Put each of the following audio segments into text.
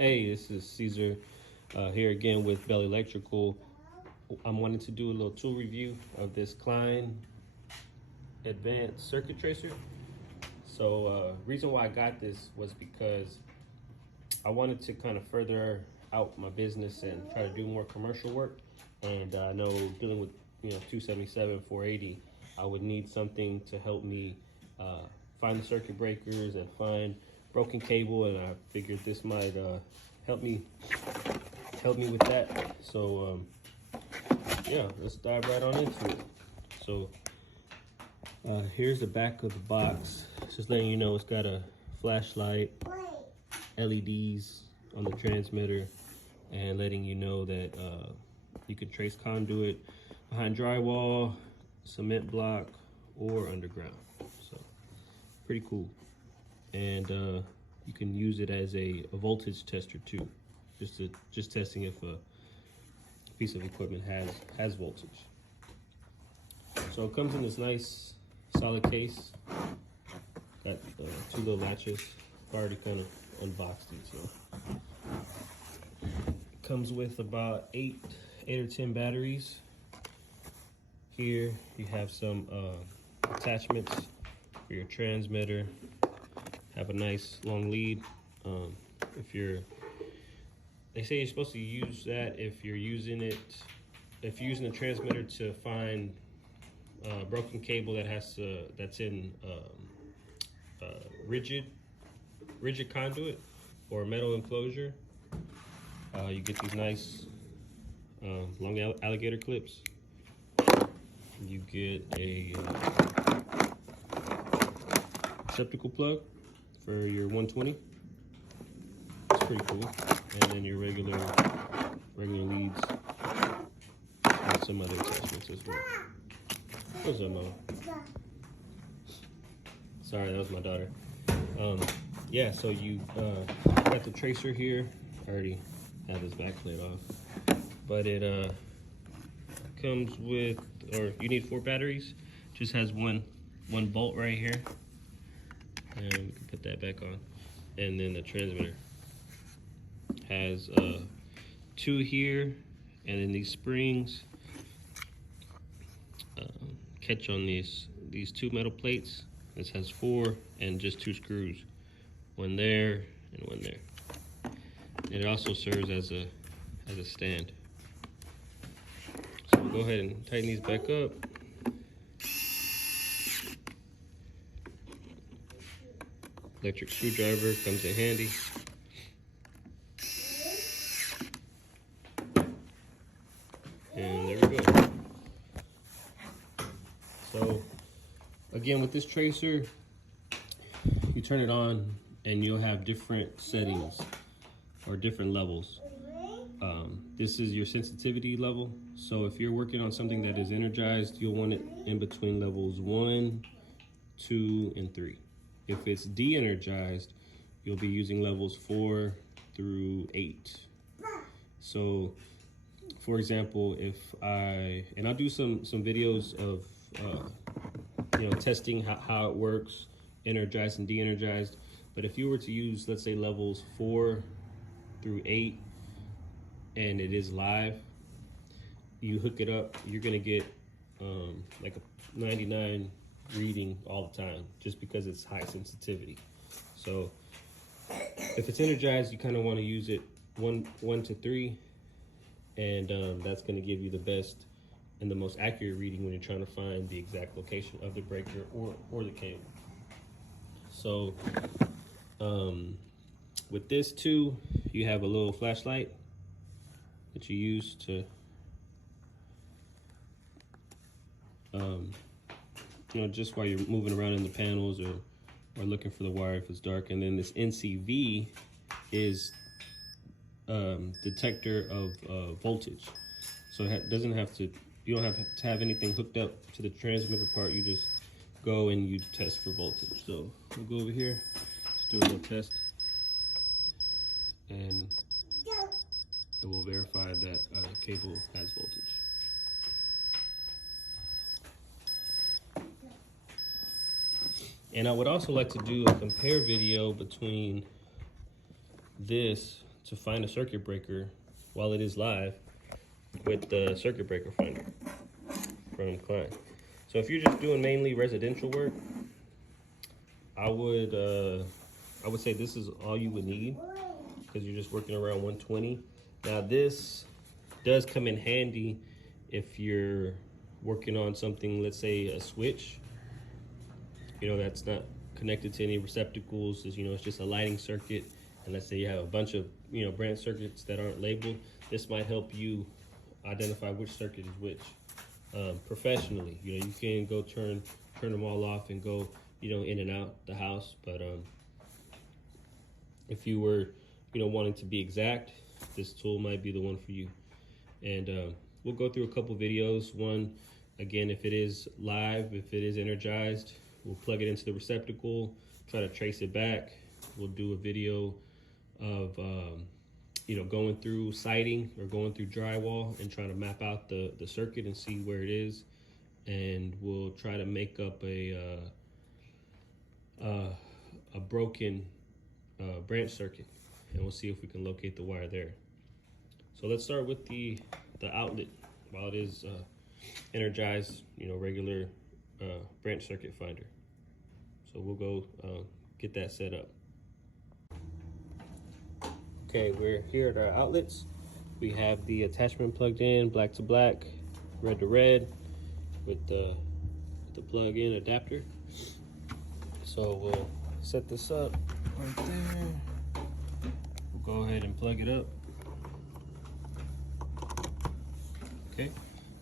Hey, this is Caesar here again with Bell Electrical. I'm wanting to do a little tool review of this Klein Advanced Circuit Tracer. So reason why I got this was because I wanted to kind of further out my business and try to do more commercial work. And I know dealing with 277, 480, I would need something to help me find the circuit breakers and find broken cable, and I figured this might help me with that. So yeah, let's dive right on into it. So here's the back of the box. Just letting you know it's got a flashlight, LEDs on the transmitter, and letting you know that you can trace conduit behind drywall, cement block, or underground. So pretty cool. And you can use it as a voltage tester too, just testing if a piece of equipment has voltage. So it comes in this nice solid case. Got two little latches. I've already kind of unboxed it. So it comes with about eight or 10 batteries. Here you have some attachments for your transmitter. Have a nice long lead. They say you're supposed to use that if you're using the transmitter to find broken cable that's in rigid conduit or metal enclosure. You get these nice long alligator clips. You get a receptacle plug for your 120. It's pretty cool. And then your regular leads and some other attachments as well. What's up, Mom? Sorry, that was my daughter. Yeah, so you got the tracer here. I already have this back plate off. But it comes with, or you need 4 batteries. Just has one bolt right here. And we can put that back on. And then the transmitter has 2 here, and then these springs catch on these 2 metal plates. This has 4 and just 2 screws, one there and one there. And it also serves as a stand. So we'll go ahead and tighten these back up. Electric screwdriver comes in handy. And there we go. So again, with this tracer, you turn it on and you'll have different settings or different levels. This is your sensitivity level. So if you're working on something that is energized, you'll want it in between levels 1, 2, and 3. If it's de-energized, you'll be using levels 4 through 8. So, for example, I'll do some videos of testing how it works, energized and de-energized. But if you were to use, let's say, levels 4 through 8, and it is live, you hook it up, you're gonna get like a 99 reading all the time, just because it's high sensitivity. So if it's energized, you kind of want to use it 1 to 3, and that's going to give you the best and the most accurate reading when you're trying to find the exact location of the breaker or the cable. So with this too, you have a little flashlight that you use to just while you're moving around in the panels or looking for the wire if it's dark. And then this NCV is detector of voltage. So it doesn't have to, you don't have to have anything hooked up to the transmitter part. You just go and you test for voltage. So we'll go over here, just do a little test, and it will verify that cable has voltage. And I would also like to do a compare video between this to find a circuit breaker while it is live with the circuit breaker finder from Klein. So if you're just doing mainly residential work, I would say this is all you would need, because you're just working around 120. Now this does come in handy if you're working on something, let's say a switch, that's not connected to any receptacles. It's just a lighting circuit. And let's say you have a bunch of, branch circuits that aren't labeled. This might help you identify which circuit is which. Professionally, you can go turn them all off and go, in and out the house. But if you were, wanting to be exact, this tool might be the one for you. And we'll go through a couple videos. One, again, if it is live, if it is energized, we'll plug it into the receptacle, try to trace it back. We'll do a video of, going through siding or going through drywall and trying to map out the circuit and see where it is. And we'll try to make up a broken branch circuit, and we'll see if we can locate the wire there. So let's start with the outlet while it is energized, regular branch circuit finder. So we'll go get that set up. Okay, we're here at our outlets. We have the attachment plugged in, black to black, red to red, with the plug-in adapter. So we'll set this up right there. We'll go ahead and plug it up. Okay,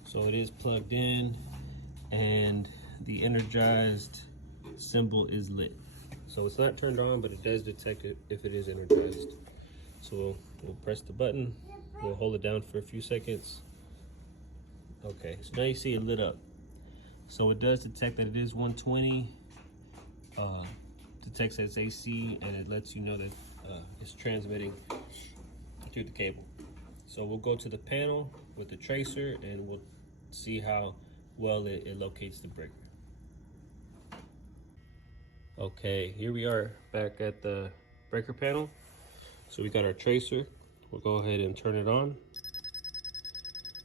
so it is plugged in and the energized symbol is lit. So it's not turned on, but it does detect it if it is energized. So we'll press the button, we'll hold it down for a few seconds. Okay, so now you see it lit up. So it does detect that it is 120, detects that it's AC, and it lets you know that it's transmitting through the cable. So we'll go to the panel with the tracer and we'll see how well it locates the breaker. Okay, here we are back at the breaker panel. So we got our tracer. We'll go ahead and turn it on.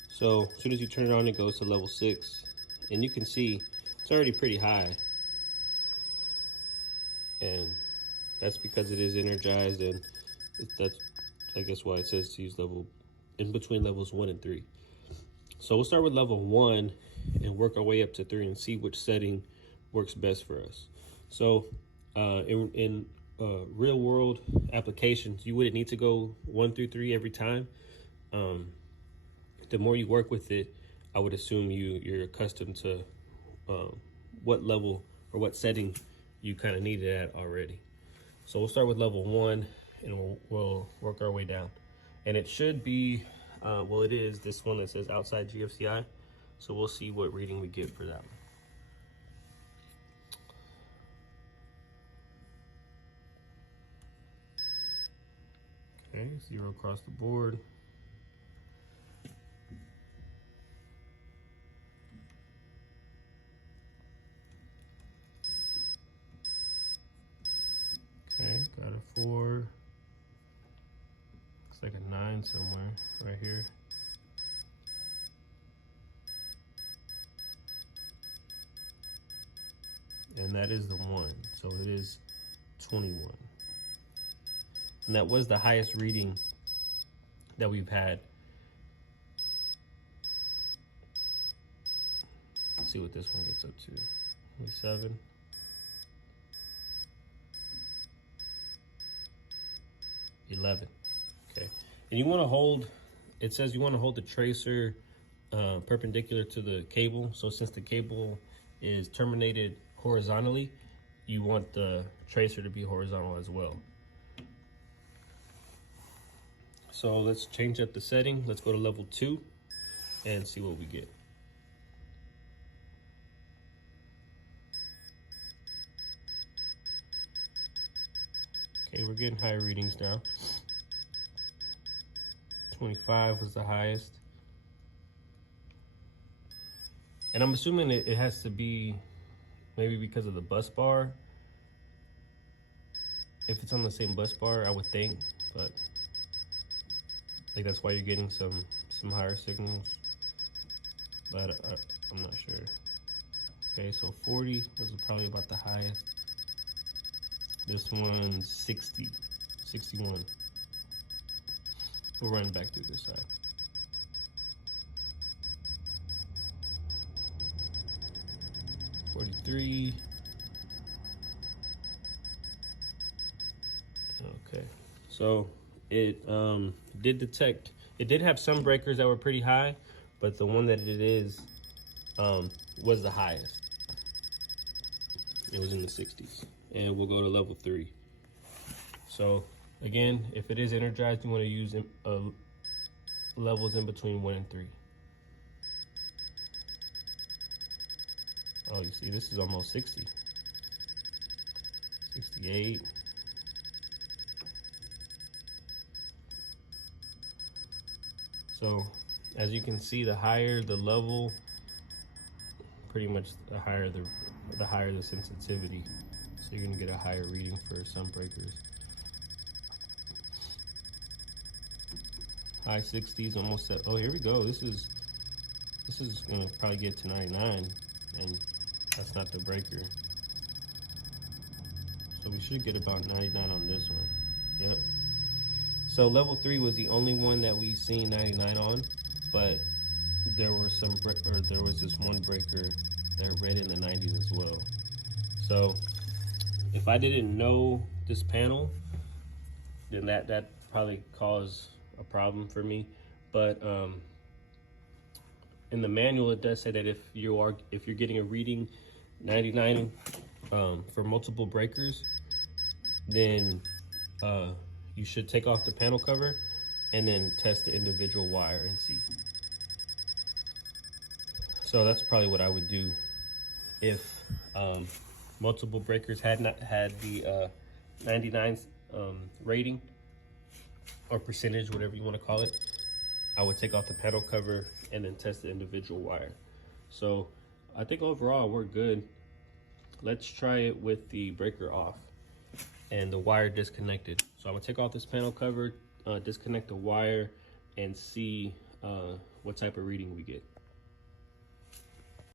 So as soon as you turn it on, it goes to level 6. And you can see it's already pretty high. And that's because it is energized, and that's, I guess, why it says to use level in between levels 1 and 3. So we'll start with level 1 and work our way up to 3 and see which setting works best for us. So in real world applications, you wouldn't need to go 1 through 3 every time. The more you work with it, I would assume you're accustomed to what level or what setting you kind of need it at already. So we'll start with level 1 and we'll work our way down. And it should be, well, it is this one that says outside GFCI. So we'll see what reading we get for that one. Okay, 0 across the board. Okay, got a 4. Looks like a 9 somewhere right here. And that is the 1, so it is 21. And that was the highest reading that we've had. Let's see what this one gets up to. 27. Okay, and you want to hold, it says you want to hold the tracer perpendicular to the cable. So since the cable is terminated horizontally, you want the tracer to be horizontal as well. So let's change up the setting. Let's go to level 2 and see what we get. Okay, we're getting higher readings now. 25 was the highest. And I'm assuming it has to be maybe because of the bus bar. If it's on the same bus bar, I would think, but Like that's why you're getting some higher signals, but I'm not sure. Okay, so 40 was probably about the highest. This one's 60, 61. We'll run back through this side. $43. Okay, so it did detect. It did have some breakers that were pretty high, but the one that it is was the highest. It was in the 60s, and we'll go to level 3. So again, if it is energized, you want to use levels in between 1 and 3. Oh, you see, this is almost 60. 68. So as you can see, the higher the level, pretty much the higher the sensitivity. So you're gonna get a higher reading for some breakers. High 60s, almost at, oh, here we go. This is gonna probably get to 99, and that's not the breaker. So we should get about 99 on this one. Yep. So level 3 was the only one that we seen 99 on, but there was this one breaker that read in the 90s as well. So if I didn't know this panel, then that probably caused a problem for me. But in the manual, it does say that if you're getting a reading 99 for multiple breakers, then you should take off the panel cover and then test the individual wire and see. So that's probably what I would do if multiple breakers had not had the 99 rating or percentage, whatever you want to call it. I would take off the panel cover and then test the individual wire. So I think overall we're good. Let's try it with the breaker off and the wire disconnected. So I'm gonna take off this panel cover, disconnect the wire, and see what type of reading we get.